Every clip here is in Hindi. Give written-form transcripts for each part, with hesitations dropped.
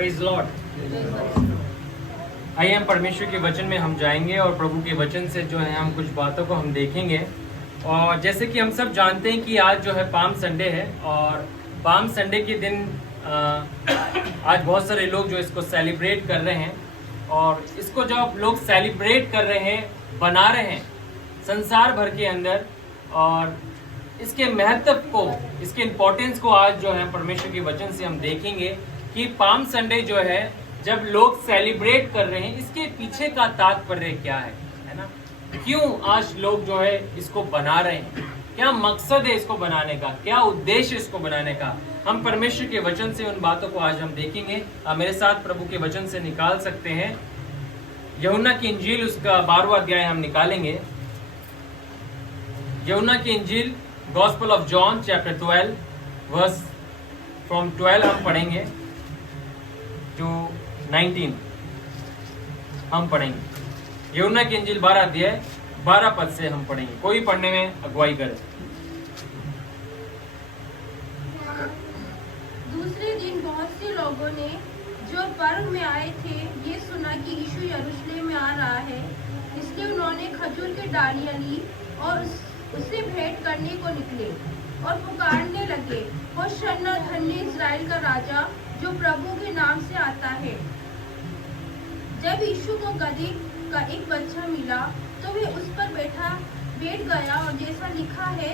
Praise Lord. आइए हम परमेश्वर के वचन में हम जाएंगे और प्रभु के वचन से जो है हम कुछ बातों को हम देखेंगे। और जैसे कि हम सब जानते हैं कि आज जो है पाम संडे है और पाम संडे के दिन आज बहुत सारे लोग जो इसको सेलिब्रेट कर रहे हैं और इसको जब लोग सेलिब्रेट कर रहे हैं, बना रहे हैं संसार भर के अंदर, और इसके महत्व को, इसके इम्पोर्टेंस को आज जो है परमेश्वर के वचन से हम देखेंगे कि पाम संडे जो है जब लोग सेलिब्रेट कर रहे हैं, इसके पीछे का तात्पर्य क्या है ना? क्यों आज लोग जो है इसको बना रहे हैं, क्या मकसद है इसको बनाने का, क्या उद्देश्य इसको बनाने का? हम परमेश्वर के वचन से उन बातों को आज हम देखेंगे। मेरे साथ प्रभु के वचन से निकाल सकते हैं यूहन्ना की इंजील, उसका 12वां अध्याय हम निकालेंगे। यूहन्ना की इंजील, gospel of John chapter 12 verse from 12 हम पढ़ेंगे टू 19 हम पढ़ेंगे। यूहन्ना की इंजील 12 अध्याय 12 पद से हम पढ़ेंगे। कोई पढ़ने में अगुवाई करे। दूसरे दिन बहुत से लोगों ने जो पर्व में आए थे ये सुना कि यीशु यरूशलेम में आ रहा है, इसलिए उन्होंने खजूर की डालियां ली और उसे भेंट करने को निकले और पुकारने लगे, होशाना, धन्य इज़राइल का राजा जो प्रभु के नाम से आता है। जब यीशु को गदहे का एक बच्चा मिला तो वे उस पर बैठ गया और जैसा लिखा है,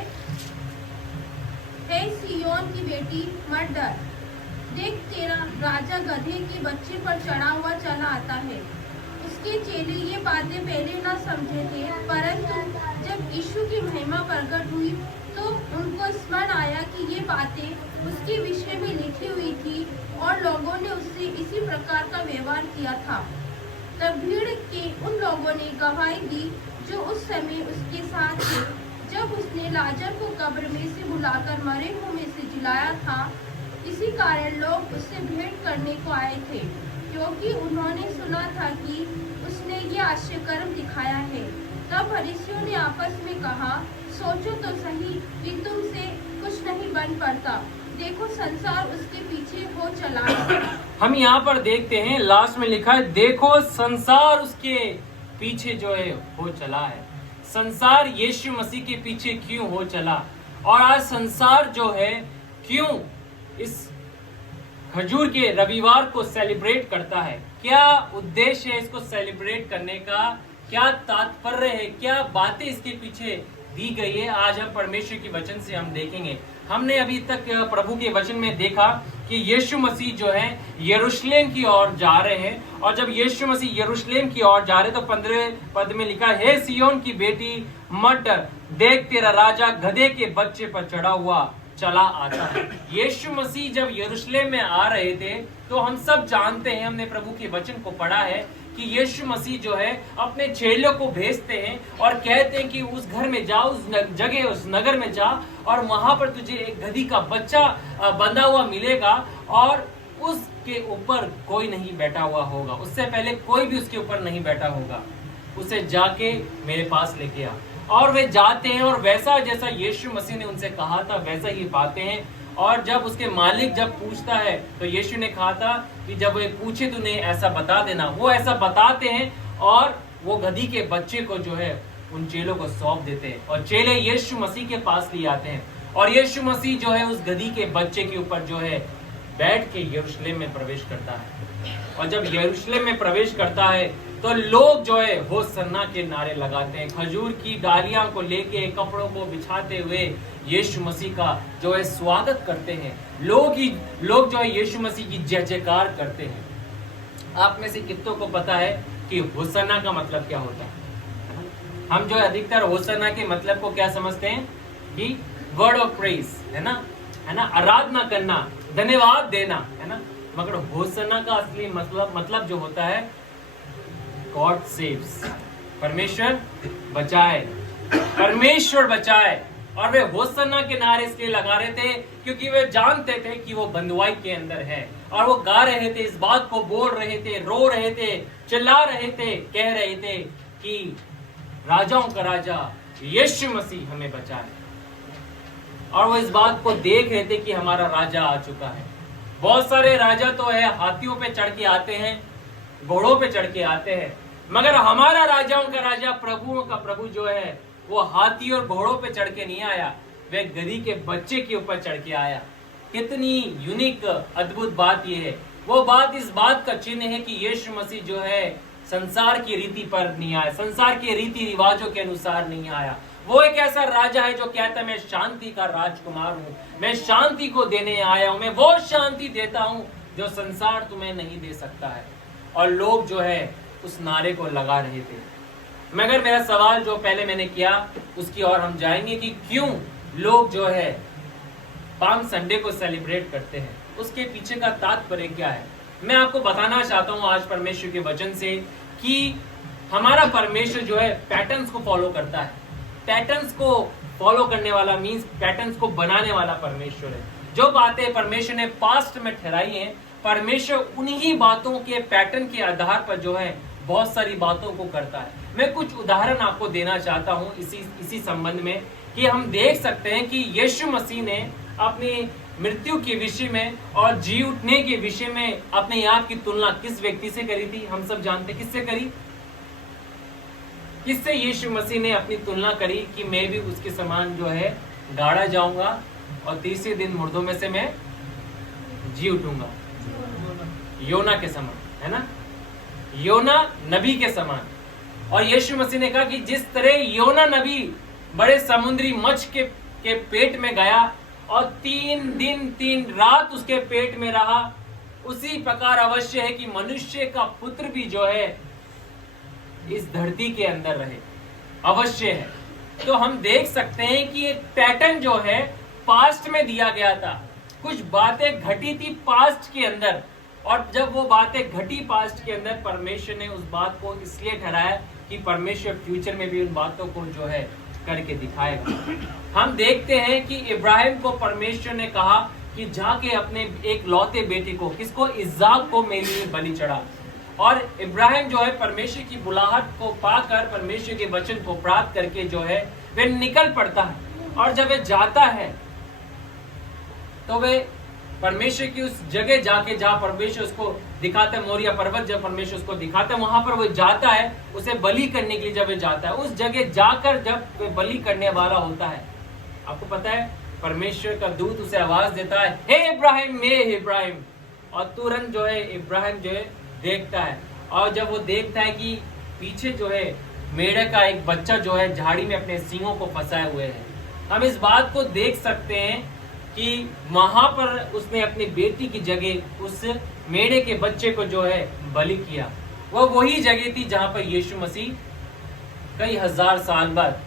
हे सिय्योन की बेटी मत डर, देख तेरा राजा गधे के बच्चे पर चढ़ा हुआ चला आता है। उसके चेले ये बातें पहले न समझे थे, परंतु जब यीशु की महिमा प्रकट हुई तो उनको स्मरण आया कि ये बातें उसके विषय में लिखी हुई थी और लोगों ने उससे इसी प्रकार का व्यवहार किया था। तब भीड़ के उन लोगों ने गवाही दी जो उस समय उसके साथ थे, जब उसने लाजर को कब्र में से बुलाकर मरे हुओं में से जिलाया था। इसी कारण लोग उससे भेंट करने को आए थे, क्योंकि उन्होंने सुना था कि उसने ये आश्चर्यकर्म दिखाया है। तब फरीसियों ने आपस में कहा, सोचो तो सही कि तुमसे कुछ नहीं बन पड़ता, देखो संसार उसके पीछे हो चला है। हम यहाँ पर देखते हैं, लास्ट में लिखा है, देखो संसार उसके पीछे जो है हो चला है। संसार यीशु मसीह के पीछे क्यों हो चला? और आज संसार जो है क्यों इस खजूर के रविवार को सेलिब्रेट करता है? क्या उद्देश्य है इसको सेलिब्रेट करने का? क्या तात्पर्य है? क्या बातें इसके पीछे दी गई है? आज हम परमेश्वर के वचन से हम देखेंगे। हमने अभी तक प्रभु के वचन में देखा कि यीशु मसीह जो है यरूशलेम की ओर जा रहे हैं, और जब यीशु मसीह यरूशलेम की ओर जा रहे तो 15 पद में लिखा है, हे सिय्योन की बेटी मत डर, देख तेरा राजा गधे के बच्चे पर चढ़ा हुआ चला आता है। यीशु मसीह जब यरूशलेम में आ रहे थे तो हम सब जानते हैं, हमने प्रभु के वचन को पढ़ा है कि यीशु मसीह जो है अपने चेलों को भेजते हैं और कहते हैं कि उस घर में जा, उस जगह, उस नगर में जा, और वहां पर तुझे एक गधी का बच्चा बंधा हुआ मिलेगा और उसके ऊपर कोई नहीं बैठा हुआ होगा, उससे पहले कोई भी उसके ऊपर नहीं बैठा होगा, उसे जाके मेरे पास लेके आ। और वे जाते हैं और वैसा जैसा यीशु मसीह ने उनसे कहा था वैसा ही पाते हैं। और जब उसके मालिक जब पूछता है तो यीशु ने कहा था कि जब वे पूछे तो उन्हें ऐसा बता देना। वो ऐसा बताते हैं और वो गधी के बच्चे को जो है उन चेलों को सौंप देते हैं और चेले यीशु मसीह के पास ले आते हैं और यीशु मसीह जो है उस गधी के बच्चे के ऊपर जो है बैठ के यरूशलेम में प्रवेश करता है। और जब यरूशलेम में प्रवेश करता है तो लोग जो है होसन्ना के नारे लगाते हैं, खजूर की डालियां को लेके, कपड़ों को बिछाते हुए यीशु मसीह का जो है स्वागत करते हैं। लोग जो है यीशु मसीह की जय जयकार करते हैं। आप में से कितनों को पता है कि होसन्ना का मतलब क्या होता है? हम जो है अधिकतर होसन्ना के मतलब को क्या समझते हैं कि वर्ड ऑफ प्रेज है ना, आराधना करना, धन्यवाद देना, है ना। मगर होसन्ना का असली मतलब जो होता है, गॉड सेव्स, परमेश्वर बचाए, परमेश्वर बचाए। और वे होसन्ना के नारे इसलिए लगा रहे थे क्योंकि वे जानते थे कि वो बंधुआई के अंदर है, और वो गा रहे थे, इस बात को बोल रहे थे, रो रहे थे, चिल्ला रहे थे, कह रहे थे कि राजाओं का राजा यीशु मसीह हमें बचाए। और वो इस बात को देख रहे थे कि हमारा राजा आ चुका है। बहुत सारे राजा तो है हाथियों पे चढ़ के आते हैं, घोड़ों पे चढ़ के आते हैं, मगर हमारा राजाओं का राजा, प्रभुओं का प्रभु जो है वो हाथी और घोड़ों पे चढ़ के नहीं आया, वह गधी के बच्चे के ऊपर चढ़ के आया। कितनी यूनिक अद्भुत बात ये है। वो बात इस बात का चिन्ह है कि यीशु मसीह जो है संसार की रीति पर नहीं आया, संसार के रीति रिवाजों के अनुसार नहीं आया। वो एक ऐसा राजा है जो कहता है मैं शांति का राजकुमार हूँ, मैं शांति को देने आया हूँ, मैं वो शांति देता हूँ जो संसार तुम्हें नहीं दे सकता है। और लोग जो है उस नारे को लगा रहे थे। मगर मेरा सवाल जो पहले मैंने किया उसकी ओर हम जाएंगे कि क्यों लोग जो है पाम संडे को सेलिब्रेट करते हैं, उसके पीछे का तात्पर्य क्या है। मैं आपको बताना चाहता हूँ आज परमेश्वर के वचन से कि हमारा परमेश्वर जो है पैटर्न्स को फॉलो करता है। पैटर्न्स को फॉलो करने वाला मींस पैटर्न्स को बनाने वाला परमेश्वर है। जो बातें परमेश्वर ने पास्ट में ठहराई हैं, परमेश्वर उन्हीं बातों के पैटर्न के आधार पर जो है बहुत सारी बातों को करता है। मैं कुछ उदाहरण आपको देना चाहता हूं इसी संबंध में कि हम देख सकते हैं कि यीशु मसीह ने अपनी मृत्यु के विषय में और जी उठने के विषय में अपने आप की तुलना किस व्यक्ति से करी थी। हम सब जानते हैं किससे करी। किससे यीशु मसीह ने अपनी तुलना करी कि मैं भी उसके समान जो है गाड़ा जाऊंगा और तीसरे दिन मुर्दों में से मैं जी उठूंगा। योना के समान, है ना, योना नबी के समान। और यीशु मसीह ने कहा कि जिस तरह योना नबी बड़े समुद्री मच्छ के पेट में गया और 3 दिन 3 रात उसके पेट में रहा, उसी प्रकार अवश्य है कि मनुष्य का पुत्र भी जो है इस धरती के अंदर रहे, अवश्य है। तो हम देख सकते हैं कि एक पैटर्न जो है पास्ट में दिया गया था। कुछ बातें घटी थी पास्ट के अंदर, और जब वो बातें घटी पास्ट के अंदर, परमेश्वर ने उस बात को इसलिए ठहराया कि परमेश्वर फ्यूचर में भी उन बातों को जो है करके दिखाएगा। हम देखते हैं कि इब्राहिम को परमेश्वर ने कहा कि जाके अपने एक लौते बेटे को, किसको, इस्साक को मेरे लिए बलि चढ़ा। और इब्राहिम जो है परमेश्वर की बुलाहट को पाकर, परमेश्वर के वचन को प्राप्त करके जो है वह निकल पड़ता है। और जब वह जाता है तो वे परमेश्वर की उस जगह जाके, जहाँ परमेश्वर उसको दिखाता है, मोरिया पर्वत जब परमेश्वर उसको दिखाता है, वहां पर वो जाता है उसे बलि करने के लिए। जब वो जाता है उस जगह जाकर, जब वे बलि करने वाला होता है, आपको पता है परमेश्वर का दूत उसे आवाज देता है, हे इब्राहिम, हे इब्राहिम। और तुरंत जो है इब्राहिम जो है देखता है, और जब वो देखता है कि पीछे जो है मेढक का एक बच्चा जो है झाड़ी में अपने सींगों को फंसाए हुए है, हम इस बात को देख सकते हैं कि वहां पर उसने अपनी बेटी की जगह उस मेढे के बच्चे को जो है बलि किया। वो वही जगह थी जहां पर यीशु मसीह कई हजार साल बाद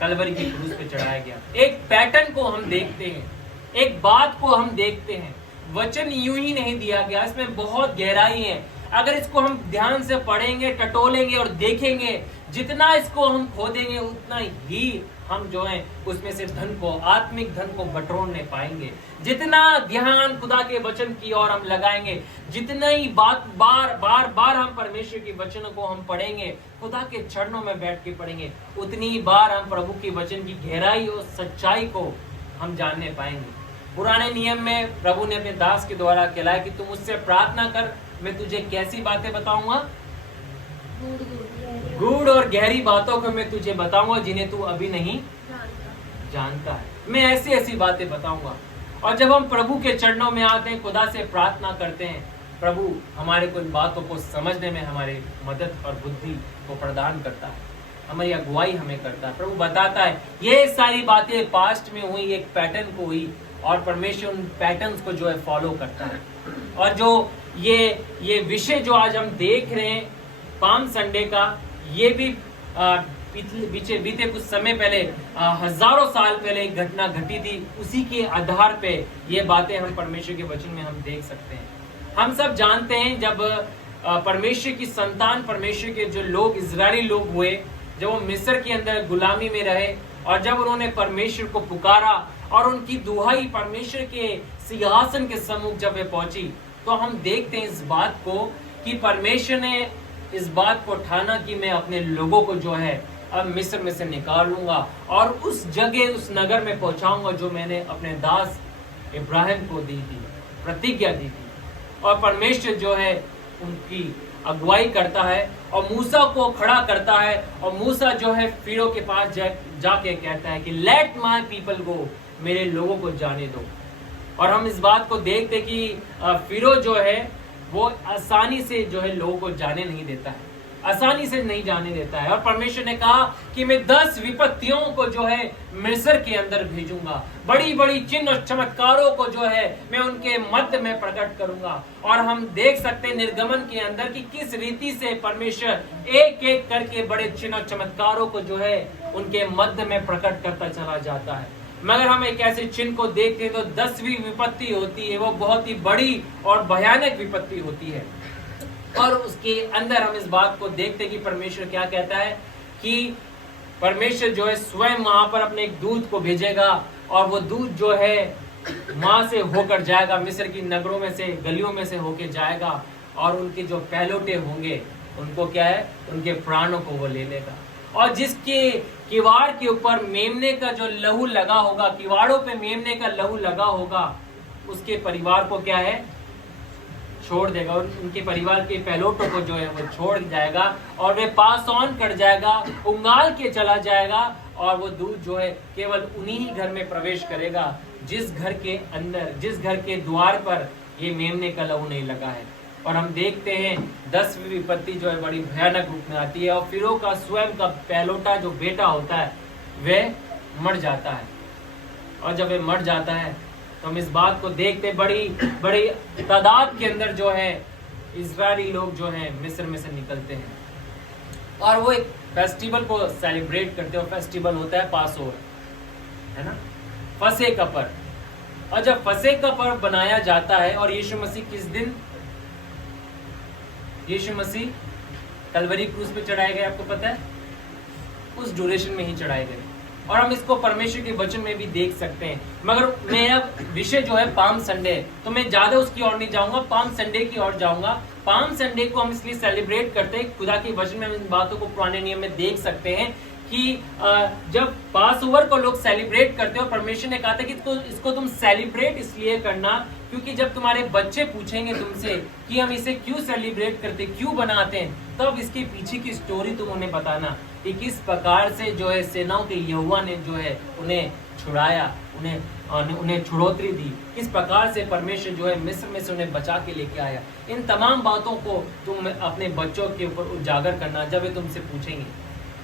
कलवरी की क्रूस पे चढ़ाया गया। एक पैटर्न को हम देखते हैं, एक बात को हम देखते हैं। वचन यूं ही नहीं दिया गया, इसमें बहुत गहराई है। अगर इसको हम ध्यान से पढ़ेंगे, टटोलेंगे और देखेंगे, जितना इसको हम खोदेंगे उतना ही हम जो है उसमें से धन को, आत्मिक धन को बटोरने पाएंगे। जितना ध्यान खुदा के वचन की ओर हम लगाएंगे, जितना ही बार हम परमेश्वर के वचनों को हम पढ़ेंगे, खुदा के चरणों में बैठ के पढ़ेंगे, उतनी ही बार हम प्रभु के वचन की गहराई और सच्चाई को हम जानने पाएंगे। पुराने नियम में प्रभु ने अपने दास के द्वारा कहलाया कि तुम मुझसे प्रार्थना कर, मैं तुझे कैसी बातें बताऊंगा, गूढ़ और गहरी बातों को मैं तुझे बताऊंगा जिन्हें तू अभी नहीं जानता है। मैं ऐसी ऐसी बातें बताऊंगा। और जब हम प्रभु के चरणों में आते हैं, खुदा से प्रार्थना करते हैं, प्रभु हमारे को इन बातों को समझने में हमारी मदद और बुद्धि को प्रदान करता है, हमारी अगुवाई हमें करता है। प्रभु बताता है ये सारी बातें पास्ट में हुई, एक पैटर्न को हुई, और परमेश्वर उन पैटर्न्स को जो है फॉलो करता है। और जो ये विषय जो आज हम देख रहे हैं पाम संडे का, ये भी बीते कुछ समय पहले, हजारों साल पहले एक घटना घटी थी। उसी के आधार पे ये बातें हम परमेश्वर के वचन में हम देख सकते हैं। हम सब जानते हैं जब परमेश्वर की संतान, परमेश्वर के जो लोग, इजरायली लोग हुए, जब वो मिस्र के अंदर गुलामी में रहे, और जब उन्होंने परमेश्वर को पुकारा और उनकी दुहाई परमेश्वर के सिंहासन के सम्मुख जब वे पहुंची, तो हम देखते हैं इस बात को कि परमेश्वर ने इस बात को ठाना कि मैं अपने लोगों को जो है अब मिस्र में से निकालूंगा और उस जगह, उस नगर में पहुंचाऊंगा जो मैंने अपने दास इब्राहिम को दी थी। प्रतिज्ञा दी थी। और परमेश्वर जो है उनकी अगुवाई करता है और मूसा को खड़ा करता है, और मूसा जो है फिरौन के पास जाके कहता है कि लेट माय पीपल गो, मेरे लोगों को जाने दो। और हम इस बात को देखते कि फिरौन जो है वो आसानी से जो है लोगों को जाने नहीं देता है, आसानी से नहीं जाने देता है। और परमेश्वर ने कहा कि मैं 10 विपत्तियों को जो है मिस्र के अंदर भेजूंगा, बड़ी बड़ी चिन्ह और चमत्कारों को जो है मैं उनके मध्य में प्रकट करूंगा। और हम देख सकते हैं निर्गमन के अंदर कि किस रीति से परमेश्वर एक एक करके बड़े चिन्ह और चमत्कारों को जो है उनके मध्य में प्रकट करता चला जाता है। मगर हम एक ऐसे चिन्ह को देखते हैं तो 10वीं विपत्ति होती है, वो बहुत ही बड़ी और भयानक विपत्ति होती है। और उसके अंदर हम इस बात को देखते हैं कि परमेश्वर क्या कहता है कि परमेश्वर जो है स्वयं वहां पर अपने एक दूत को भेजेगा, और वो दूत जो है वहां से होकर जाएगा, मिस्र की नगरों में से, गलियों में से होकर जाएगा, और उनके जो पहलौठे होंगे उनको क्या है, उनके प्राणों को वो ले लेगा। और जिसके किवाड़ के ऊपर मेमने का जो लहू लगा होगा, किवाड़ों पे मेमने का लहू लगा होगा, उसके परिवार को क्या है, छोड़ देगा। और उनके परिवार के पहलौठों को जो है वो छोड़ जाएगा, और वे पास ऑन कर जाएगा, उंगाल के चला जाएगा। और वो दूत जो है केवल उन्हीं ही घर में प्रवेश करेगा जिस घर के अंदर, जिस घर के द्वार पर ये मेमने का लहू नहीं लगा है। और हम देखते हैं 10वीं विपत्ति जो है बड़ी भयानक रूप में आती है, और फिरौन का स्वयं का पहलौठा जो बेटा होता है वह मर जाता है। और जब वह मर जाता है तो हम इस बात को देखते बड़ी बड़ी तादाद के अंदर जो है इजरायली लोग जो हैं मिस्र में से निकलते हैं, और वो एक फेस्टिवल को सेलिब्रेट करते हैं। फेस्टिवल होता है पास ओवर, है ना, फसह का पर्व। और जब फसह का पर्व बनाया जाता है, और यीशु मसीह किस दिन, यीशु मसीह कलवरी क्रूस पे चढ़ाए गए, आपको पता है, उस ड्यूरेशन में ही चढ़ाए गए। और हम इसको परमेश्वर के वचन में भी देख सकते हैं। मगर मेरा विषय जो है पाम संडे, तो मैं ज्यादा उसकी ओर नहीं जाऊंगा, पाम संडे की ओर जाऊंगा। पाम संडे को हम इसलिए सेलिब्रेट करते हैं, खुदा के वचन में हम इन बातों को पुराने नियम में देख सकते हैं कि जब पास ओवर को लोग सेलिब्रेट करते हो, परमेश्वर ने कहा था कि इसको तुम सेलिब्रेट इसलिए करना क्योंकि जब तुम्हारे बच्चे पूछेंगे तुमसे कि हम इसे क्यों सेलिब्रेट करते, क्यों बनाते हैं, तब इसके पीछे की स्टोरी तुम उन्हें बताना कि किस प्रकार से जो है सेनाओं के यहोवा ने जो है उन्हें छुड़ाया, उन्हें छुड़ौती दी, किस प्रकार से परमेश्वर जो है मिस्र में से उन्हें बचा के लेके आया। इन तमाम बातों को तुम अपने बच्चों के ऊपर उजागर करना जब वे तुमसे पूछेंगे।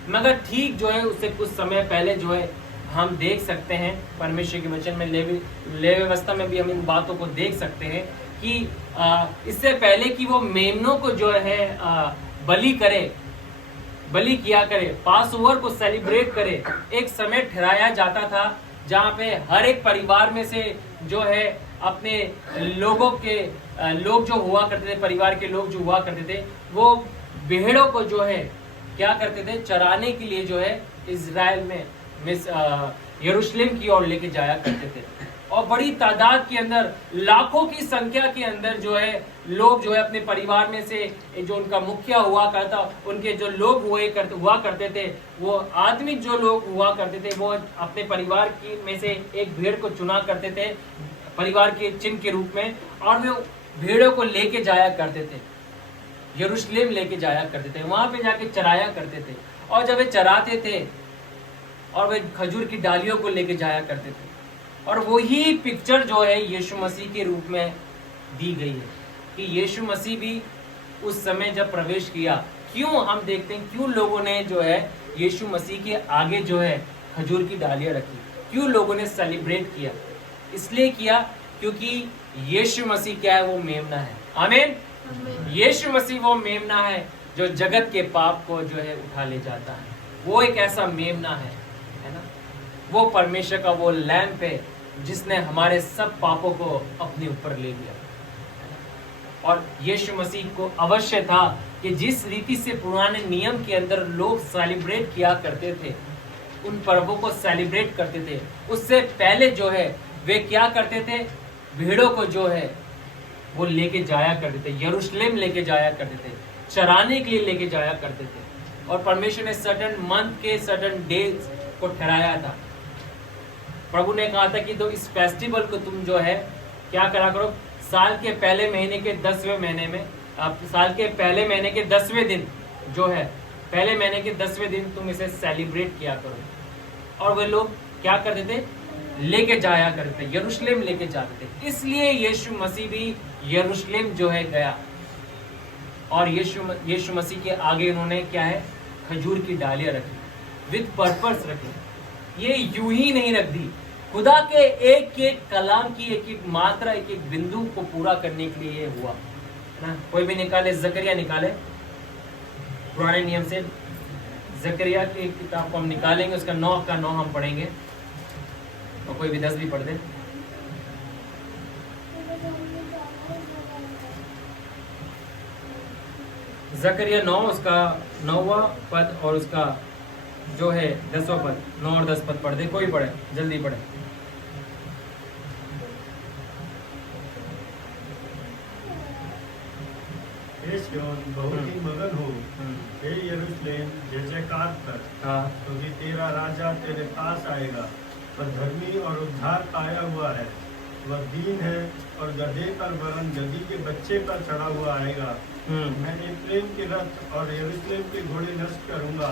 मगर ठीक जो है उससे कुछ समय पहले जो है हम देख सकते हैं परमेश्वर के वचन में, लेवी व्यवस्था में भी हम इन बातों को देख सकते हैं कि इससे पहले कि वो मेमनों को जो है बलि किया करे, पास ओवर को सेलिब्रेट करे, एक समय ठहराया जाता था जहाँ पे हर एक परिवार में से जो है अपने लोग जो हुआ करते थे, परिवार के लोग जो हुआ करते थे, वो भेड़ों को जो है क्या करते थे, चराने के लिए जो है इजराइल में यरूशलेम की ओर लेके जाया करते थे। और बड़ी तादाद के अंदर, लाखों की संख्या के अंदर जो है लोग जो है अपने परिवार में से, जो उनका मुखिया हुआ करता, उनके जो लोग हुआ करते थे, वो आदमी जो लोग हुआ करते थे, वो अपने परिवार की में से एक भेड़ को चुना करते थे परिवार के चिन्ह के रूप में, और वे भेड़ों को लेके जाया करते थे, यरूशलेम लेके जाया करते थे, वहां पे जाके चराया करते थे। और जब वे चराते थे और वे खजूर की डालियों को लेके जाया करते थे, और वही पिक्चर जो है यीशु मसीह के रूप में दी गई है कि यीशु मसीह भी उस समय जब प्रवेश किया, क्यों हम देखते हैं क्यों लोगों ने जो है यीशु मसीह के आगे जो है खजूर की डालियां रखी, क्यों लोगों ने सेलिब्रेट किया, इसलिए किया क्योंकि यीशु मसीह क्या है, वो मेमना है। आमीन। यीशु मसीह वो मेमना है जो जगत के पाप को जो है उठा ले जाता है। वो एक ऐसा मेमना है ना, वो परमेश्वर का वो लैंप है जिसने हमारे सब पापों को अपने ऊपर ले लिया। और यीशु मसीह को अवश्य था कि जिस रीति से पुराने नियम के अंदर लोग सेलिब्रेट किया करते थे, उन पर्वों को सेलिब्रेट करते थे, उससे पहले जो है वे क्या करते थे, भेड़ों को जो है वो लेके जाया करते थे, यरूशलेम लेके जाया करते थे, चराने के लिए लेके जाया करते थे। और परमेश्वर ने सर्टेन मंथ के सर्टेन डेज को ठहराया था। प्रभु ने कहा था कि तो इस फेस्टिवल को तुम जो है क्या करा करो, साल के पहले महीने के 10वें महीने में, साल के पहले महीने के 10वें दिन जो है, पहले महीने के 10वें दिन तुम इसे सेलिब्रेट किया करो। और वे लोग क्या करते थे, लेके जाया करते थे, यरूशलेम लेके जाते थे। इसलिए यीशु मसीह भी यरूशलेम जो है गया, और यीशु मसीह के आगे उन्होंने क्या है, खजूर की डालियां रखी, विद पर्पस रखी। ये यूं ही नहीं रख दी, खुदा के एक एक कलाम की एक एक मात्रा, एक एक बिंदु को पूरा करने के लिए ये हुआ ना। कोई भी निकाले, जकरिया निकाले, पुराने नियम से जकरिया की किताब को हम निकालेंगे, उसका 9 का 9 हम पढ़ेंगे, और कोई भी 10 भी पढ़ दे। जकरिया 9 उसका 9वां पद और उसका जो है 10वां पद, 9 और 10 पद पढ़ दे, कोई पढ़े, जल्दी पढ़े। हे सिय्योन बहुत ही मगन हो, हे यरूशलेम जय जयकार कर, क्योंकि तेरा राजा तेरे पास आएगा, वह धर्मी और उद्धार पाया हुआ है, वह दीन है और गधे पर वरन गधी के बच्चे पर चढ़ा हुआ आएगा। मैं एफ्रेम के रथ और यरूशलेम के घोड़े नष्ट करूंगा,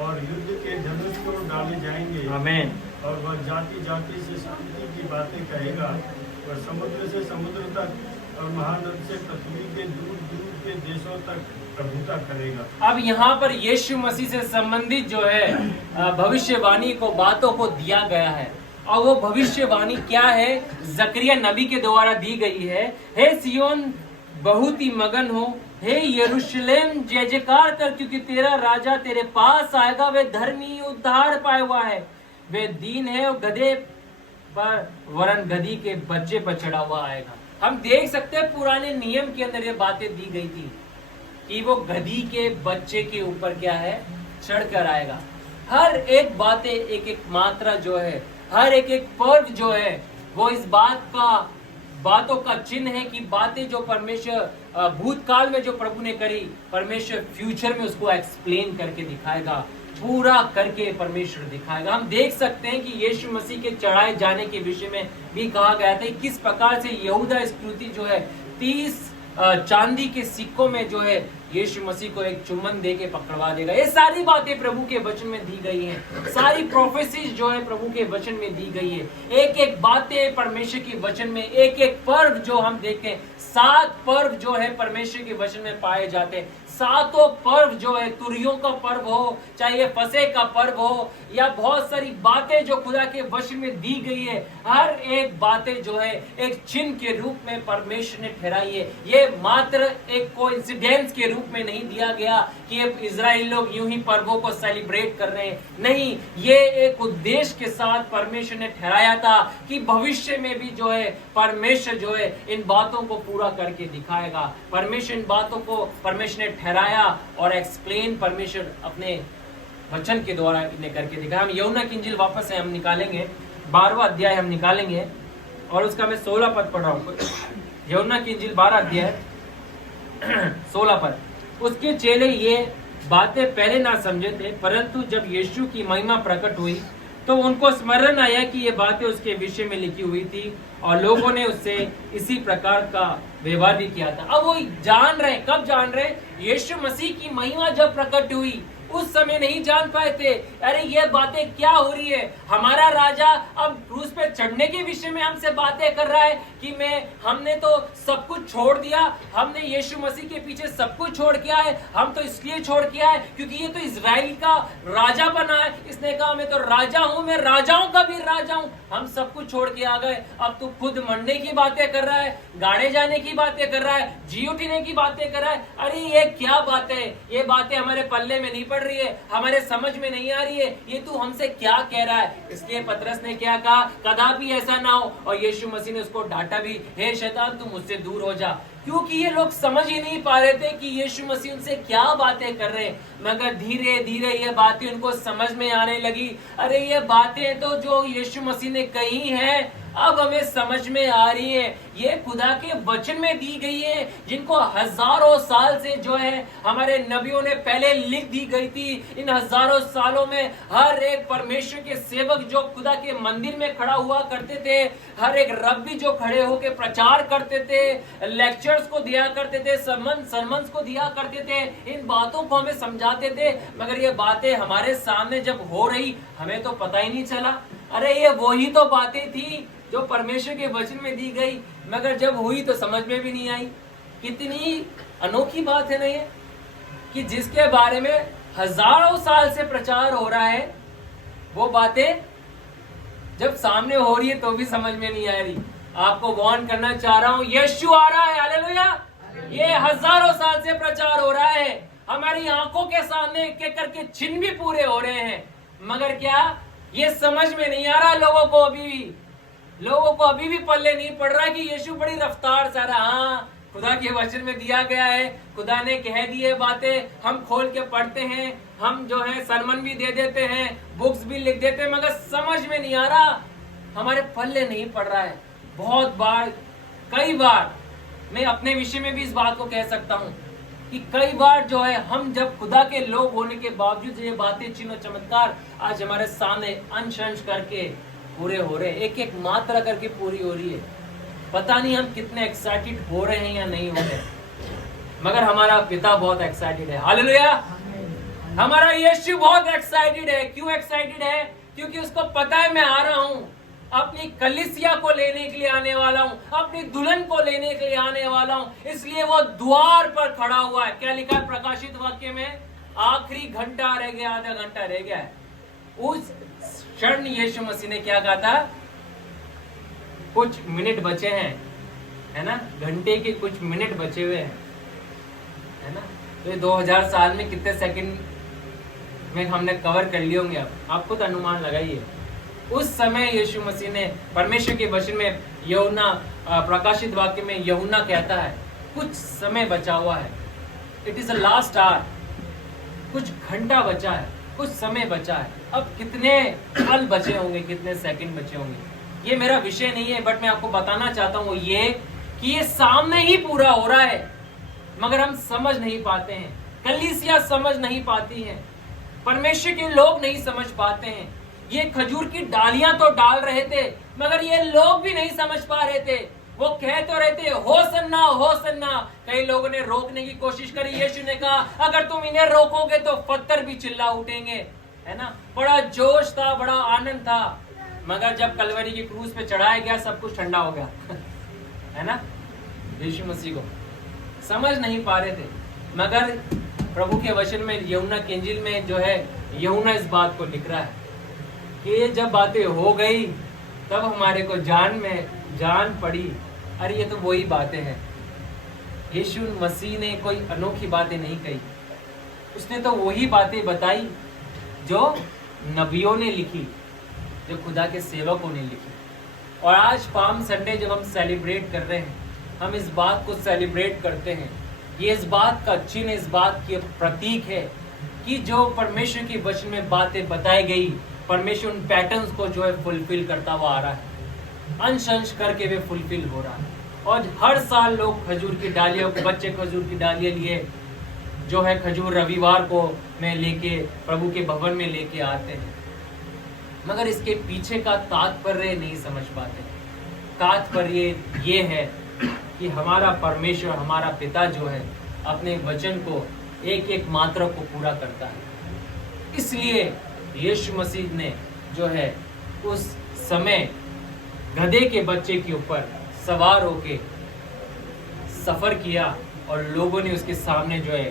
और युद्ध के धनुष को डाले जाएंगे। आमीन। और वह जाति जाति से शांति की बातें कहेगा, वह समुद्र से समुद्र तक और महानद से पृथ्वी के दूर दूर के देशों तक प्रभुता करेगा। अब यहाँ पर यीशु मसीह से संबंधित जो है भविष्यवाणी को, बातों को दिया गया है, और वो भविष्यवाणी क्या है, जकरिया नबी के द्वारा दी गई है। हे सिय्योन बहुत ही मगन हो, हे यरूशलेम जय जयकार कर, क्योंकि तेरा राजा तेरे पास आएगा, वे धर्मी उद्धार पाया हुआ है, वे दीन है और गधे पर वरन गधी के बच्चे पर चढ़ा हुआ आएगा। हम देख सकते हैं पुराने नियम के अंदर ये बातें दी गई थी कि वो गधी के बच्चे के ऊपर क्या है, चढ़कर आएगा। हर एक बातें, एक एक मात्रा जो है, हर एक एक पर्व जो है, वो इस बातों का चिन्ह है कि बातें जो परमेश्वर भूतकाल में जो प्रभु ने करी, परमेश्वर फ्यूचर में उसको एक्सप्लेन करके दिखाएगा, पूरा करके परमेश्वर दिखाएगा। हम देख सकते हैं कि यीशु मसीह के चढ़ाए जाने के विषय में भी कहा गया था, किस प्रकार से यहूदा इस्करियोती जो है 30 चांदी के सिक्कों में जो है यीशु मसीह को एक चुम्बन दे के पकड़वा देगा। ये सारी बातें प्रभु के वचन में दी गई हैं, सारी प्रोफेसीज जो है प्रभु के वचन में दी गई है। एक एक बातें परमेश्वर के वचन में, एक एक पर्व जो हम देखें, 7 पर्व जो है परमेश्वर के वचन में पाए जाते हैं। 7 पर्व जो है, तुरियों का पर्व हो, चाहे ये फसह का पर्व हो, या बहुत सारी बातें जो खुदा के वचन में दी गई है, हर एक बातें जो है एक चिन्ह के रूप में परमेश्वर ने ठहराई है। ये मात्र एक कोइंसिडेंस के रूप में नहीं दिया गया कि इजराइल लोग यूं ही पर्वों को सेलिब्रेट कर रहे हैं, नहीं, ये एक उद्देश्य के साथ परमेश्वर ने ठहराया था कि भविष्य में भी जो है परमेश्वर जो है इन बातों को पूरा करके दिखाएगा। परमेश्वर इन बातों को परमेश्वर ने ठहराया और एक्सप्लेन परमेश्वर अपने वचन के द्वारा इन्हें करके दिखाया। हम यूहन्ना की इंजील वापस से हम निकालेंगे, 12वां अध्याय हम निकालेंगे, और उसका मैं 16 पद पढ़ रहा हूँ। यूहन्ना की इंजील 12 अध्याय 16 पद। उसके चेले ये बातें पहले ना समझे थे, परंतु जब यीशु की महिमा प्रकट हुई तो उनको स्मरण आया कि ये बातें उसके विषय में लिखी हुई थी, और लोगों ने उससे इसी प्रकार का व्यवहार भी किया था। अब वो जान रहे, कब जान रहे, यीशु मसीह की महिमा जब प्रकट हुई उस समय नहीं जान पाए थे। अरे ये बातें क्या हो रही है, हमारा राजा अब क्रूस पे चढ़ने के विषय में हमसे बातें कर रहा है कि हमने तो सब कुछ छोड़ दिया, हमने यीशु मसीह के पीछे सब कुछ छोड़ किया है। हम तो इसलिए छोड़ किया है क्योंकि ये तो इजराइल का राजा बना है, इसने कहा मैं तो राजा हूं, मैं राजाओं का भी राजा हूं, हम सब कुछ छोड़ के आ गए। अब तू खुद मरने की बातें कर रहा है, गाड़े जाने की बातें कर रहा है, जी उठने की बातें कर रहा है। अरे ये क्या बातें, ये बातें हमारे पल्ले में नहीं पड़ रही है, हमारे समझ में नहीं आ रही है, ये तू हमसे क्या कह रहा है। इसलिए पतरस ने क्या कहा, कदापि ऐसा ना हो, और यीशु मसीह ने उसको डांटा भी, हे शैतान तू मुझसे दूर हो जा, क्योंकि ये लोग समझ ही नहीं पा रहे थे कि यीशु मसीह उनसे क्या बातें कर रहे हैं। मगर धीरे धीरे ये बातें उनको समझ में आने लगी। अरे ये बातें तो जो यीशु मसीह ने कही हैं अब हमें समझ में आ रही है, ये खुदा के वचन में दी गई है, जिनको हजारों साल से जो है हमारे नबियों ने पहले लिख दी गई थी। इन हजारों सालों में हर एक परमेश्वर के सेवक जो खुदा के मंदिर में खड़ा हुआ करते थे, हर एक रब्बी जो खड़े होकर प्रचार करते थे, लेक्चर्स को दिया करते थे, सरमन्स को दिया करते थे, इन बातों को हमें समझाते थे, मगर ये बातें हमारे सामने जब हो रही हमें तो पता ही नहीं चला। अरे ये वही तो बातें थी जो परमेश्वर के वचन में दी गई, मगर जब हुई तो समझ में भी नहीं आई। कितनी अनोखी बात है ना ये, कि जिसके बारे में हजारों साल से प्रचार हो रहा है, वो बातें जब सामने हो रही है तो भी समझ में नहीं आ रही। आपको वार्न करना चाह रहा हूं, यीशु आ रहा है, हालेलुया। ये हजारों साल से प्रचार हो रहा है, हमारी आंखों के सामने एक एक करके चिन्ह भी पूरे हो रहे हैं, मगर क्या ये समझ में नहीं आ रहा लोगों को अभी भी पल्ले नहीं पड़ रहा कि यीशु बड़ी रफ्तार से आ रहा। हाँ, खुदा के वचन में दिया गया है, खुदा ने कह दी है बातें, हम खोल के पढ़ते हैं, हम जो है सरमन भी दे देते हैं, बुक्स भी लिख देते हैं, मगर समझ में नहीं आ रहा, हमारे पल्ले नहीं पड़ रहा है। बहुत बार, कई बार मैं अपने विषय में भी इस बात को कह सकता हूँ कि कई बार जो है हम जब खुदा के लोग होने के बावजूद ये बातें, चिन्ह, चमत्कार आज हमारे सामने अंश करके पूरे हो रहे हैं, एक एक मात्रा करके पूरी हो रही है। पता नहीं हम कितने एक्साइटेड हो रहे हैं या नहीं हो रहे, मगर हमारा पिता बहुत एक्साइटेड है, हालेलुया। हमारा यीशु बहुत एक्साइटेड है। क्यों एक्साइटेड है? क्योंकि उसको पता है मैं आ रहा हूँ, अपनी कलीसिया को लेने के लिए आने वाला हूँ, अपनी दुल्हन को लेने के लिए आने वाला हूँ, इसलिए वो द्वार पर खड़ा हुआ है। क्या लिखा है प्रकाशित वाक्य में? आखिरी घंटा रह गया, आधा घंटा रह गया है। उस क्षण यीशु मसीह ने क्या कहा था? कुछ मिनट बचे हैं, है ना, घंटे के कुछ मिनट बचे हुए हैं, है ना। तो ये 2000 साल में कितने सेकंड में हमने कवर कर लिए होंगे? अब आप खुद अनुमान लगाइए। उस समय यीशु मसीह ने परमेश्वर के वचन में यूहन्ना प्रकाशित वाक्य में यूहन्ना कहता है कुछ समय बचा हुआ है, it is a last hour, कुछ घंटा बचा है, कुछ समय बचा है। अब कितने पल बचे होंगे, कितने सेकंड बचे होंगे, ये मेरा विषय नहीं है, बट मैं आपको बताना चाहता हूँ ये कि ये सामने ही पूरा हो रहा है, मगर हम समझ नहीं पाते हैं, कलीसिया समझ नहीं पाती है, परमेश्वर के लोग नहीं समझ पाते हैं। ये खजूर की डालियां तो डाल रहे थे, मगर ये लोग भी नहीं समझ पा रहे थे। वो कह तो रहे थे होसन्ना होसन्ना, कई लोगों ने रोकने की कोशिश करी। यीशु ने कहा अगर तुम इन्हें रोकोगे तो पत्थर भी चिल्ला उठेंगे, है ना। बड़ा जोश था, बड़ा आनंद था, मगर जब कलवरी की क्रूस पे चढ़ाया गया सब कुछ ठंडा हो गया है ना। यीशु मसीह को समझ नहीं पा रहे थे, मगर प्रभु के वचन में यूहन्ना की इंजील में जो है यूहन्ना इस बात को लिख रहा है कि ये जब बातें हो गई तब हमारे को जान पड़ी, अरे ये तो वही बातें हैं। यीशु मसीह ने कोई अनोखी बातें नहीं कही, उसने तो वही बातें बताई जो नबियों ने लिखी, जो खुदा के सेवकों ने लिखी। और आज पाम संडे जब हम सेलिब्रेट कर रहे हैं, हम इस बात को सेलिब्रेट करते हैं, ये इस बात का चिन्ह, इस बात के प्रतीक है कि जो परमेश्वर की वचन में बातें बताई गई, परमेश्वर उन पैटर्न्स को जो है फुलफिल करता हुआ आ रहा है, अंश करके वे फुलफिल हो रहा है। और हर साल लोग खजूर की डालियों को, बच्चे खजूर की डालियां लिए जो है खजूर रविवार को में लेके प्रभु के भवन में लेके आते हैं, मगर इसके पीछे का तात्पर्य नहीं समझ पाते। तात्पर्य ये है कि हमारा परमेश्वर, हमारा पिता जो है अपने वचन को एक एक मात्रा को पूरा करता है। इसलिए यीशु मसीह ने जो है उस समय गधे के बच्चे के ऊपर सवार होके सफर किया और लोगों ने उसके सामने जो है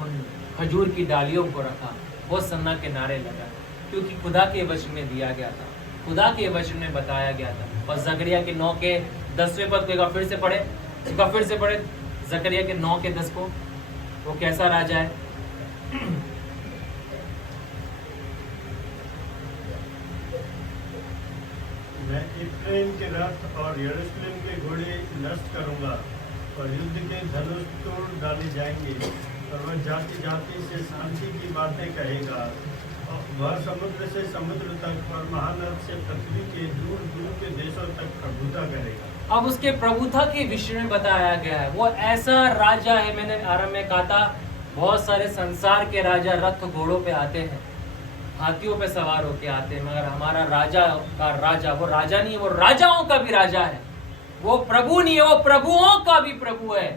उन खजूर की डालियों को रखा, वो सन्ना के नारे लगा, क्योंकि खुदा के वचन में दिया गया था, खुदा के वचन में बताया गया था। और जकरिया के 9 के 10वें पद को फिर से पढ़े जकरिया के 9 के 10 को। वो कैसा राजा है? मैं इफ्राइम के रथ और यरूशलेम के घोड़े नष्ट करूंगा और युद्ध के धनुष तोड़ डाले जाएंगे, और वह जाति जाति से शांति की बातें कहेगा वह समुद्र से समुद्र तक और महानद से पृथ्वी के दूर दूर के देशों तक प्रभुता करेगा। अब उसके प्रभुता के विषय में बताया गया है। वो ऐसा राजा है, मैंने आरंभ में कहा था, बहुत सारे संसार के राजा रथ घोड़ों पे आते हैं, हाथियों पे सवार होके आते हैं, मगर हमारा राजा का राजा वो राजा नहीं है, वो राजाओं का भी राजा है। वो प्रभु नहीं है, वो प्रभुओं का भी प्रभु है।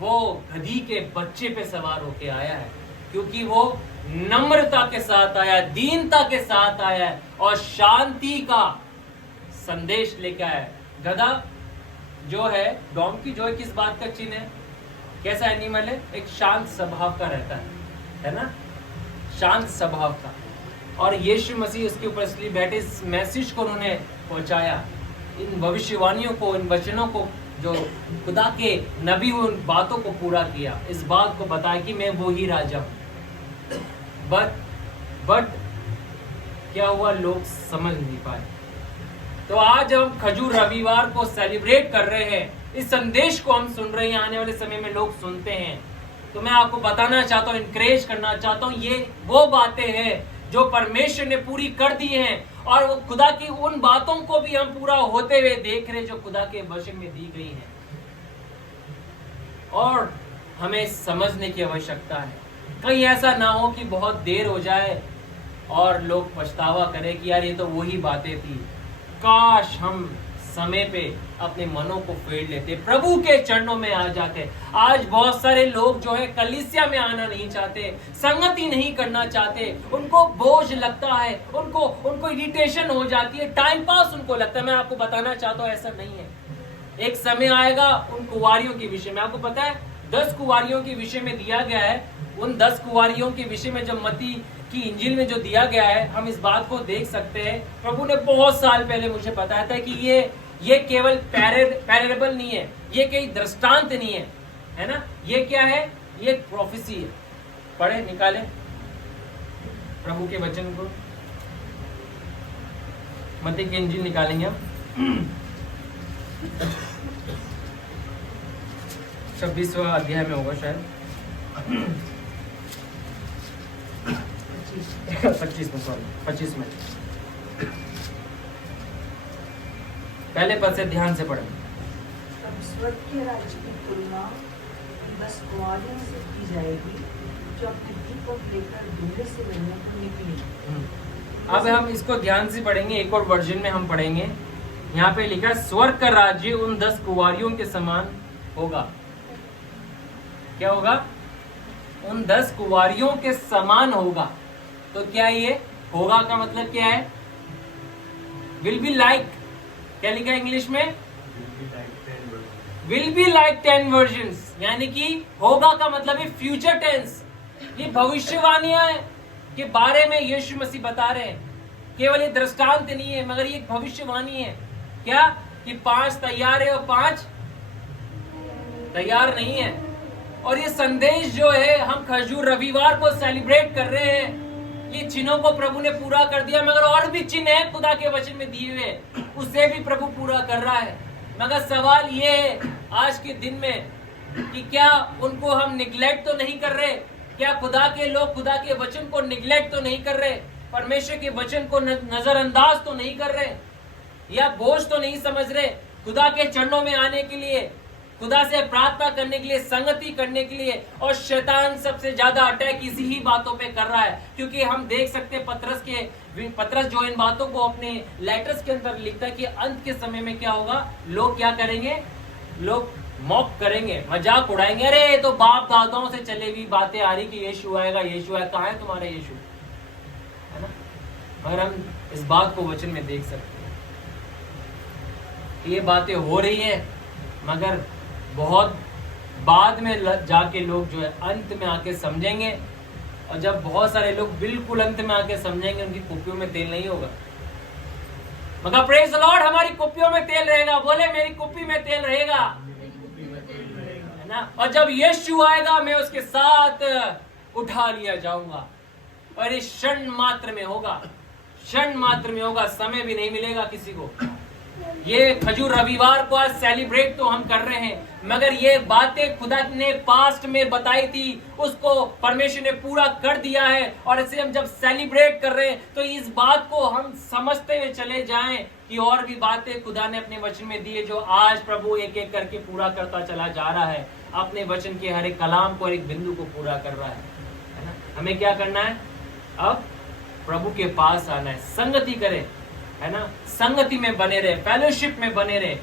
वो गधी के बच्चे पे सवार होके आया है, क्योंकि वो नम्रता के साथ आया, दीनता के साथ आया है और शांति का संदेश लेकर आया है। गधा जो है, डोंकी जो है, किस बात का चिन्ह है? कैसा एनिमल है? एक शांत स्वभाव का रहता है ना, शांत स्वभाव का। और यीशु मसीह उसके ऊपर इसलिए बैठे, इस मैसेज को उन्होंने पहुंचाया, इन भविष्यवाणियों को, इन वचनों को, जो खुदा के नबी उन बातों को पूरा किया, इस बात को बताया कि मैं वो ही राजा हूं। बट क्या हुआ? लोग समझ नहीं पाए। तो आज हम खजूर रविवार को सेलिब्रेट कर रहे हैं, इस संदेश को हम सुन रहे हैं, आने वाले समय में लोग सुनते हैं। तो मैं आपको बताना चाहता हूँ, इनकरेज करना चाहता हूँ, ये वो बातें हैं जो परमेश्वर ने पूरी कर दी हैं, और वो खुदा की उन बातों को भी हम पूरा होते हुए देख रहे जो खुदा के वचन में दी गई हैं। और हमें समझने की आवश्यकता है, कहीं ऐसा ना हो कि बहुत देर हो जाए और लोग पछतावा करें कि यार ये तो वही बातें थी। काश हम समय पे अपने मनों को फेर लेते, प्रभु के चरणों में आ जाते। आज बहुत सारे लोग जो है कलीसिया में आना नहीं चाहते, संगति नहीं करना चाहते, उनको बोझ लगता है, उनको इरिटेशन हो जाती है, टाइम पास उनको लगता है। मैं आपको बताना चाहता हूँ ऐसा नहीं है। एक समय आएगा उन कुंवारियों के विषय में, आपको पता है 10 कुंवारियों के विषय में दिया गया है। उन 10 कुंवारियों के विषय में जब मत्ती की इंजील में जो दिया गया है, हम इस बात को देख सकते हैं। प्रभु ने बहुत साल पहले मुझे बताया था कि ये केवल पैरेबल नहीं है, ये कोई दृष्टांत नहीं है ना, ये क्या है? ये एक प्रोफेसी है। पढ़े, निकाले प्रभु के वचन को, मत्ती की इंजील निकालेंगे हम 26वां अध्याय में होगा शायद 25 में। पहले पद से ध्यान से पढ़ें। तब स्वर्ग के राज्य की तुलना 10 कुंवारियों से की जाएगी जो अपने दीपक लेकर दूल्हे से मिलने को निकली। अब हम इसको ध्यान से पढ़ेंगे, एक और वर्जन में हम पढ़ेंगे। यहाँ पे लिखा है स्वर्ग का राज्य उन 10 कुंवारियों के समान होगा। क्या होगा? उन 10 कुंवारियों के समान होगा। तो क्या ये होगा का मतलब क्या है? विल बी लाइक, क्या लिखा है इंग्लिश में? विल बी लाइक 10 वर्जन्स, यानी कि होगा का मतलब है फ्यूचर टेंस। ये भविष्यवाणियां के बारे में यीशु मसीह बता रहे हैं। केवल ये दृष्टांत नहीं है, मगर ये भविष्यवाणी है। क्या? कि 5 तैयार है और 5 तैयार नहीं है। और ये संदेश जो है हम खजूर रविवार को सेलिब्रेट कर रहे हैं, ये चिन्हों को प्रभु ने पूरा कर दिया, मगर और भी चिन्ह है खुदा के वचन में दिए हुए, उसे भी प्रभु पूरा कर रहा है। मगर सवाल ये है आज के दिन में कि क्या उनको हम निगलेक्ट तो नहीं कर रहे? क्या खुदा के लोग खुदा के वचन को निगलेक्ट तो नहीं कर रहे? परमेश्वर के वचन को नजरअंदाज तो नहीं कर रहे, या बोझ तो नहीं समझ रहे? खुदा के चरणों में आने के लिए, खुदा से प्रार्थना करने के लिए, संगति करने के लिए। और शैतान सबसे ज्यादा अटैक इसी ही बातों पे कर रहा है, क्योंकि हम देख सकते हैं पतरस जो इन बातों को अपने लेटर्स के अंदर लिखता है कि अंत के समय में क्या होगा, लोग क्या करेंगे? लोग मॉक करेंगे, मजाक उड़ाएंगे। अरे तो बाप दादाओं से चले हुई बातें आ रही कि यीशु आएगा, यीशु आएगा। कहाँ है तुम्हारा यीशु? है ना? मगर हम इस बात को वचन में देख सकते हैं, ये बातें हो रही है, मगर बहुत बाद में जाके लोग जो है अंत में आके समझेंगे। और जब बहुत सारे लोग बिल्कुल अंत में आके समझेंगे, उनकी कुप्पियों में तेल नहीं होगा। मगर प्रेज द लॉर्ड, हमारी कुप्पियों में तेल रहेगा। बोले मेरी कुप्पी में तेल रहेगा, है ना? और जब यीशु आएगा मैं उसके साथ उठा लिया जाऊंगा। और इस क्षण मात्र में होगा, क्षण मात्र में होगा, समय भी नहीं मिलेगा किसी को। ये खजूर रविवार को आज सेलिब्रेट तो हम कर रहे हैं, मगर ये बातें खुदा ने पास्ट में बताई थी, उसको परमेश्वर ने पूरा कर दिया है। और इसे हम जब सेलिब्रेट कर रहे हैं तो इस बात को हम समझते हुए चले जाएं कि और भी बातें खुदा ने अपने वचन में दी है, जो आज प्रभु एक एक करके पूरा करता चला जा रहा है। अपने वचन के हर एक कलाम को, हर एक बिंदु को पूरा कर रहा है ना। हमें क्या करना है? अब प्रभु के पास आना है, संगति करें, है ना, संगति में बने रहे, फेलोशिप में बने रहे,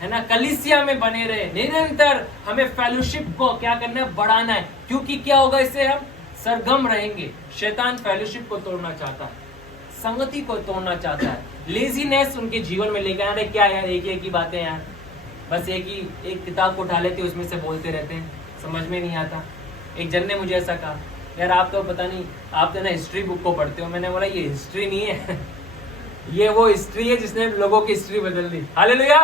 है ना, कलीसिया में बने रहे। निरंतर हमें फेलोशिप को क्या करना है? बढ़ाना है। क्योंकि क्या होगा? इससे हम सरगम रहेंगे। शैतान फेलोशिप को तोड़ना चाहता है, संगति को तोड़ना चाहता है, लेजीनेस उनके जीवन में लेकर। अरे क्या यार, एक ही बातें यार, बस एक किताब को उठा लेते, उसमें से बोलते रहते हैं, समझ में नहीं आता। एक जन ने मुझे ऐसा कहा, यार आप तो पता नहीं, आप तो ना हिस्ट्री बुक को पढ़ते हो। मैंने बोला ये हिस्ट्री नहीं है, ये वो हिस्ट्री है जिसने लोगों की हिस्ट्री बदल दी। हालेलुया।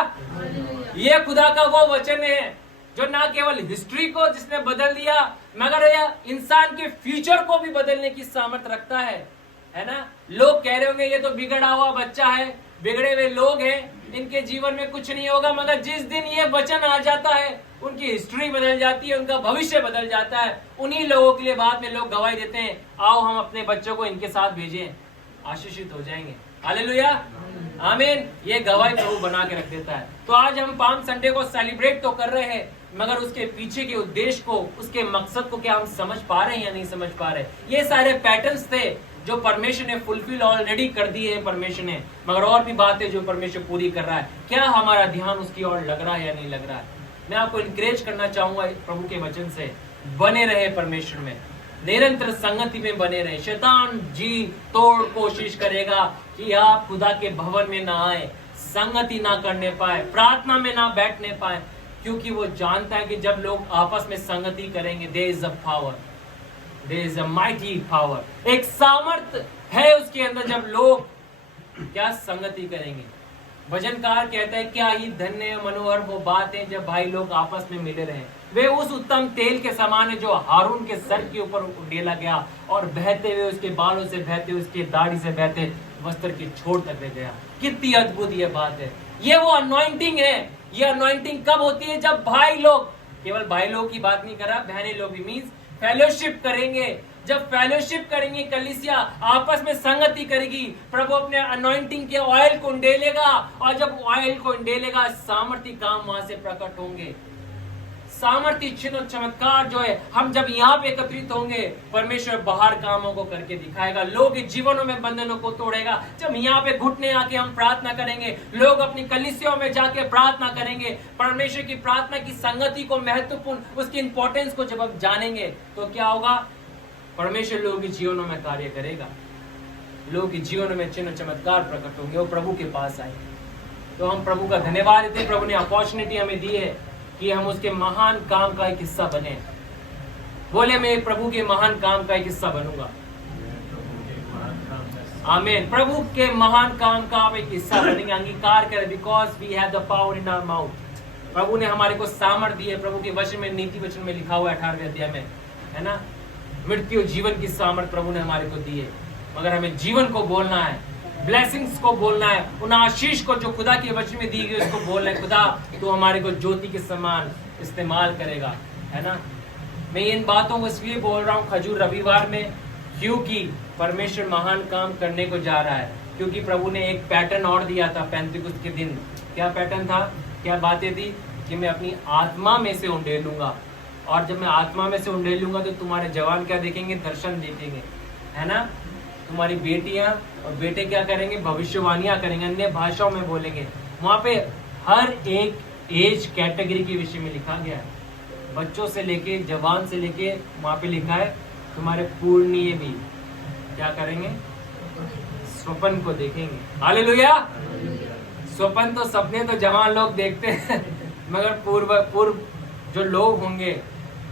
ये खुदा का वो वचन है जो ना केवल हिस्ट्री को जिसने बदल दिया, मगर यह इंसान के फ्यूचर को भी बदलने की सामर्थ्य रखता है ना। लोग कह रहे होंगे ये तो बिगड़ा हुआ बच्चा है, बिगड़े हुए लोग हैं, इनके जीवन में कुछ नहीं होगा। मगर जिस दिन ये वचन आ जाता है, उनकी हिस्ट्री बदल जाती है, उनका भविष्य बदल जाता है। उन्हीं लोगों के लिए बाद में लोग गवाही देते हैं, आओ हम अपने बच्चों को इनके साथ भेजें, आशीषित हो जाएंगे। हालेलुया, आमीन। ये गवाही प्रभु बना के रख देता है। तो आज हम पाम संडे को सेलिब्रेट तो कर रहे हैं, मगर उसके पीछे के उद्देश्य को, उसके मकसद को क्या हम समझ पा रहे हैं या नहीं समझ पा रहे? ये सारे पैटर्न्स थे जो परमेश्वर ने फुलफिल ऑलरेडी कर दिए हैं परमेश्वर ने, मगर और भी बातें जो परमेश्वर पूरी कर रहा है। क्या हमारा ध्यान उसकी ओर लग रहा है या नहीं लग रहा है? मैं आपको इनकरेज करना चाहूंगा प्रभु के वचन से, बने रहे परमेश्वर में, निरंतर संगति में बने रहे। शैतान जी तोड़ कोशिश करेगा कि आप खुदा के भवन में ना आए, संगति ना करने पाए, प्रार्थना में ना बैठने पाए, क्योंकि वो जानता है कि जब लोग आपस में संगति करेंगे, there is a power, there is a mighty power. एक सामर्थ है उसके अंदर जब लोग क्या संगति करेंगे। भजनकार कहता है, क्या ही धन्य मनोहर वो बात है जब भाई लोग आपस में मिले रहे। वे उस उत्तम तेल के समान है जो हारून के सर के ऊपर उड़ेला गया और बहते हुए उसके बालों से बहते, उसके दाढ़ी से बहते वस्त्र की छोर तक ले गया। कितनी अद्भुत ये बात है। ये वो अनॉइंटिंग है। ये अनॉइंटिंग कब होती है? जब भाई लोग, केवल भाई लोग की बात नहीं कर रहा, बहने लोग भी, मीन्स फेलोशिप करेंगे। जब फेलोशिप करेंगे, कलीसिया आपस में संगति करेगी, प्रभु अपने अनॉइंटिंग के ऑयल को उंडेलेगा, और जब ऑयल को उंडेलेगा, सामर्थ्य काम वहां से प्रकट होंगे। सामर्थ्य, चिन्ह और चमत्कार जो है, हम जब यहाँ पे एकत्रित होंगे, परमेश्वर बाहर कामों को करके दिखाएगा, लोग के जीवनों में बंधनों को तोड़ेगा। जब यहाँ पे घुटने आके हम प्रार्थना करेंगे, लोग अपनी कलीसियों में जाके प्रार्थना करेंगे, परमेश्वर की प्रार्थना की संगति को महत्वपूर्ण, उसकी इंपॉर्टेंस को जब हम जानेंगे, तो क्या होगा? परमेश्वर लोगों के जीवनों में कार्य करेगा, लोगों के जीवनों में चिन्ह चमत्कार प्रकट होंगे, वो प्रभु के पास आए। तो हम प्रभु का धन्यवाद देते हैं, प्रभु ने अपॉर्चुनिटी हमें दी है कि हम उसके महान काम का एक हिस्सा बने। बोले, मैं प्रभु के महान काम का एक हिस्सा बनूंगा। आमीन। प्रभु के महान काम का आप एक हिस्सा बनेंगे, अंगीकार करें, because we have the power in our mouth. प्रभु ने हमारे को सामर्थ्य दी है। प्रभु के वचन में, नीति वचन में लिखा हुआ है 18वें अध्याय में, है ना, मृत्यु जीवन की सामर्थ्य प्रभु ने हमारे को दी है। मगर हमें जीवन को बोलना है, ब्लेसिंग्स को बोलना है, उन आशीष को जो खुदा के वचन में दी गई उसको बोलना है। खुदा तो हमारे को ज्योति के समान इस्तेमाल करेगा, है ना। मैं इन बातों को इसलिए बोल रहा हूँ खजूर रविवार में, क्योंकि परमेश्वर महान काम करने को जा रहा है। क्योंकि प्रभु ने एक पैटर्न और दिया था पेंतिकुस्त के दिन। क्या पैटर्न था, क्या बातें थी? कि मैं अपनी आत्मा में से उंडेलूंगा, और जब मैं आत्मा में से उंडेलूंगा तो तुम्हारे जवान क्या देखेंगे? दर्शन देखेंगे, है ना। तुम्हारी बेटियां और बेटे क्या करेंगे? भविष्यवाणियां करेंगे, अन्य भाषाओं में बोलेंगे। वहां पे हर एक एज कैटेगरी के विषय में लिखा गया है, बच्चों से लेके जवान से लेके। वहां पे लिखा है तुम्हारे पूर्णीय भी क्या करेंगे? स्वप्न को देखेंगे। हालेलुया। स्वप्न तो, सपने तो जवान लोग देखते हैं, मगर पूर्व जो लोग होंगे,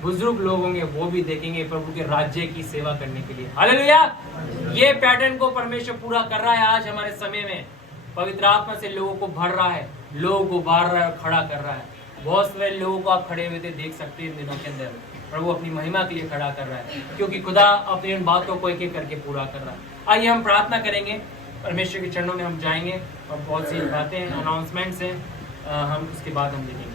बुजुर्ग लोग होंगे, वो भी देखेंगे प्रभु के राज्य की सेवा करने के लिए। हालेलुया। ये पैटर्न को परमेश्वर पूरा कर रहा है आज हमारे समय में। पवित्र आत्मा से लोगों को भर रहा है, लोगों को बाहर रहा है, खड़ा कर रहा है। बहुत सारे लोगों को आप खड़े हुए थे, देख सकते हैं इन दिनों के अंदर। प्रभु अपनी महिमा के लिए खड़ा कर रहा है, क्योंकि खुदा अपनी इन बातों को एक एक करके पूरा कर रहा है। आइए हम प्रार्थना करेंगे परमेश्वर के चरणों में हम जाएंगे और बहुत सी बातें हैं, अनाउंसमेंट्स हैं, हम उसके बाद हम देखेंगे।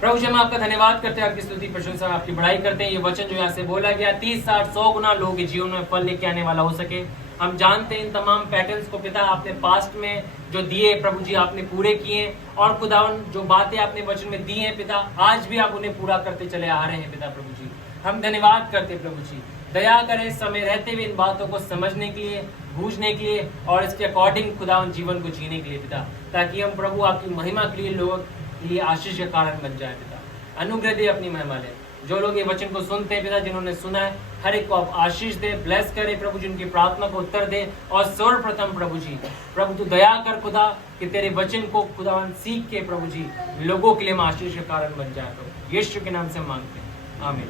प्रभु जी हम आपका धन्यवाद करते हैं, आपकी स्तुति प्रशंसा आपकी बड़ाई करते हैं। ये वचन जो यहाँ से बोला गया 30, 60, 100 गुना लोगों के जीवन में फल लेके आने वाला हो सके। हम जानते हैं इन तमाम पैटर्न्स को पिता आपने पास्ट में जो दिए प्रभु जी आपने पूरे किए, और खुदावन जो बातें आपने वचन में दी हैं पिता आज भी आप उन्हें पूरा करते चले आ रहे हैं पिता। प्रभु जी हम धन्यवाद करते हैं प्रभु जी, दया करें समय रहते हुए इन बातों को समझने के लिए, बूझने के लिए और इसके अकॉर्डिंग खुदावन जीवन को जीने के लिए पिता, ताकि हम प्रभु आपकी महिमा के लिए लोगों के लिए आशीष का कारण बन जाए पिता। अनुग्रह दे, अपनी महिमा ले। जो लोग ये वचन को सुनते हैं पिता, जिन्होंने सुना है हर एक को आप आशीष दे, ब्लेस करे प्रभु जी, उनकी प्रार्थना को उत्तर दे। और सर्वप्रथम प्रभु जी, प्रभु तू दया कर खुदा कि तेरे वचन को खुदावन सीख के प्रभु जी लोगों के लिए हम आशीष का कारण बन जाए। प्रभु यीशु के नाम से मांगते हैं, आमीन।